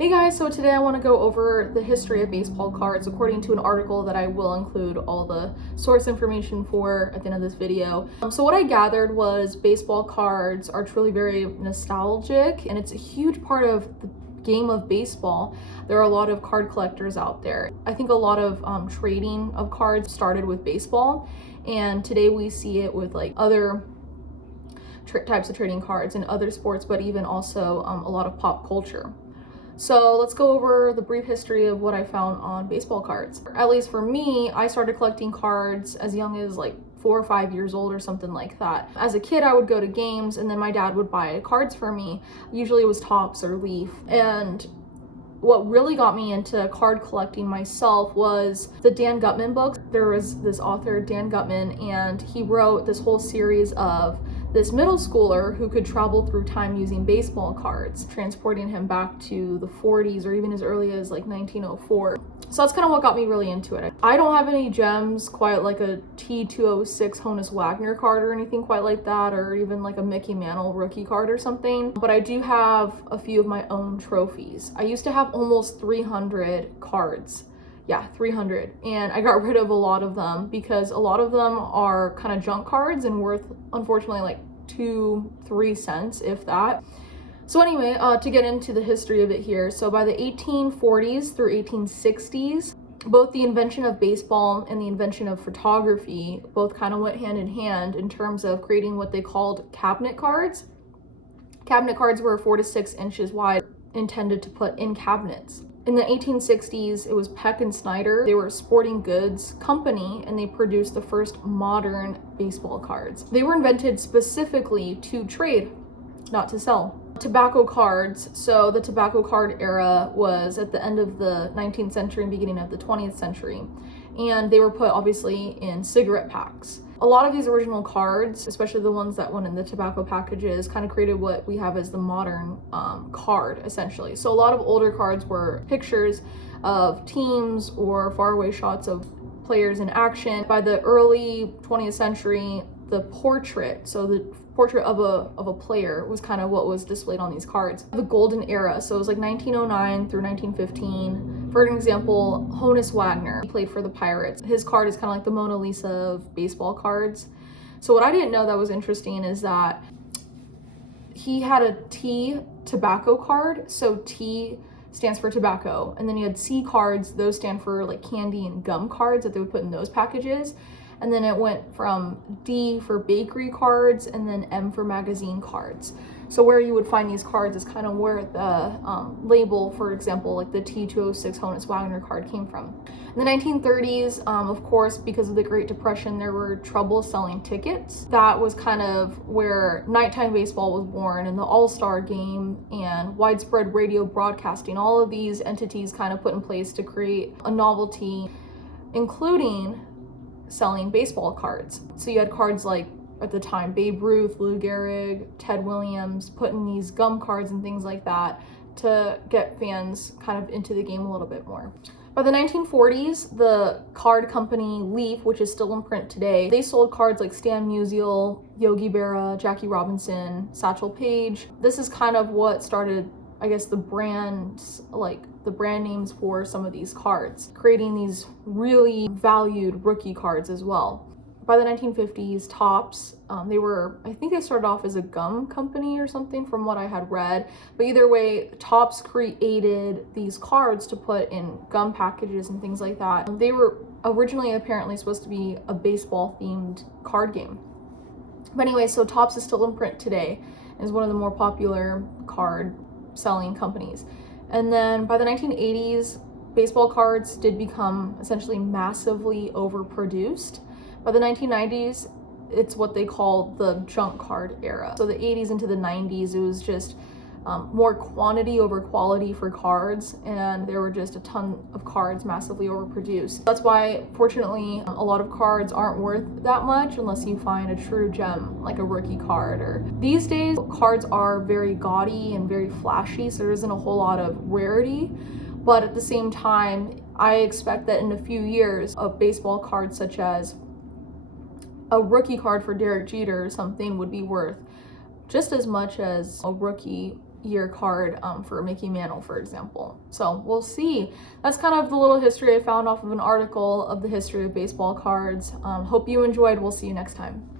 Hey guys, so today I want to go over the history of baseball cards according to an article that I will include all the source information for at the end of this video. So what I gathered was baseball cards are truly very nostalgic, and it's a huge part of the game of baseball. There are a lot of card collectors out there. I think a lot of trading of cards started with baseball, and today we see it with like other types of trading cards in other sports, but even also a lot of pop culture. So let's go over the brief history of what I found on baseball cards. At least for me, I started collecting cards as young as like 4 or 5 years old or something like that. As a kid, I would go to games and then my dad would buy cards for me. Usually it was Topps or Leaf. And what really got me into card collecting myself was the Dan Gutman books. There was this author, Dan Gutman, and he wrote this whole series of this middle schooler who could travel through time using baseball cards, transporting him back to the 40s or even as early as like 1904. So that's kind of what got me really into it. I don't have any gems quite like a T206 Honus Wagner card or anything quite like that, or even like a Mickey Mantle rookie card or something, but I do have a few of my own trophies. I used to have almost 300 cards. Yeah, 300. And I got rid of a lot of them because a lot of them are kind of junk cards and worth, unfortunately, like 2-3 cents, if that. So anyway, to get into the history of it here. So by the 1840s through 1860s, both the invention of baseball and the invention of photography both kind of went hand in hand in terms of creating what they called cabinet cards. Cabinet cards were 4 to 6 inches wide, intended to put in cabinets. In the 1860s, it was Peck and Snyder. They were a sporting goods company and they produced the first modern baseball cards. They were invented specifically to trade, not to sell. Tobacco cards. So the tobacco card era was at the end of the 19th century and beginning of the 20th century. And they were put obviously in cigarette packs. A lot of these original cards, especially the ones that went in the tobacco packages, kind of created what we have as the modern card, essentially. So a lot of older cards were pictures of teams or faraway shots of players in action. By the early 20th century, the portrait, so the portrait of a player was kind of what was displayed on these cards. The golden era, so it was like 1909 through 1915. For an example, Honus Wagner, he played for the Pirates. His card is kind of like the Mona Lisa of baseball cards. So what I didn't know that was interesting is that he had a T tobacco card. So T stands for tobacco. And then he had C cards. Those stand for like candy and gum cards that they would put in those packages. And then it went from D for bakery cards and then M for magazine cards. So where you would find these cards is kind of where the label, for example, like the T206 Honus Wagner card came from. In the 1930s, of course, because of the Great Depression, there were trouble selling tickets. That was kind of where nighttime baseball was born, and the All-Star game and widespread radio broadcasting. All of these entities kind of put in place to create a novelty, including selling baseball cards. So you had cards like, at the time, Babe Ruth, Lou Gehrig, Ted Williams, putting these gum cards and things like that to get fans kind of into the game a little bit more. By the 1940s, the card company Leaf, which is still in print today, they sold cards like Stan Musial, Yogi Berra, Jackie Robinson, Satchel Paige. This is kind of what started, I guess, the brands, like the brand names for some of these cards, creating these really valued rookie cards as well. By the 1950s, Topps, I think they started off as a gum company or something from what I had read. But either way, Topps created these cards to put in gum packages and things like that. They were originally apparently supposed to be a baseball themed card game. But anyway, so Topps is still in print today and is one of the more popular card selling companies. And then by the 1980s, baseball cards did become essentially massively overproduced. By the 1990s, it's what they call the junk card era. So the 80s into the 90s, it was just more quantity over quality for cards, and there were just a ton of cards massively overproduced. That's why, fortunately, a lot of cards aren't worth that much unless you find a true gem, like a rookie card. Or these days, cards are very gaudy and very flashy, so there isn't a whole lot of rarity. But at the same time, I expect that in a few years, a baseball card such as a rookie card for Derek Jeter or something would be worth just as much as a rookie year card for Mickey Mantle, for example. So we'll see. That's kind of the little history I found off of an article of the history of baseball cards. Hope you enjoyed. We'll see you next time.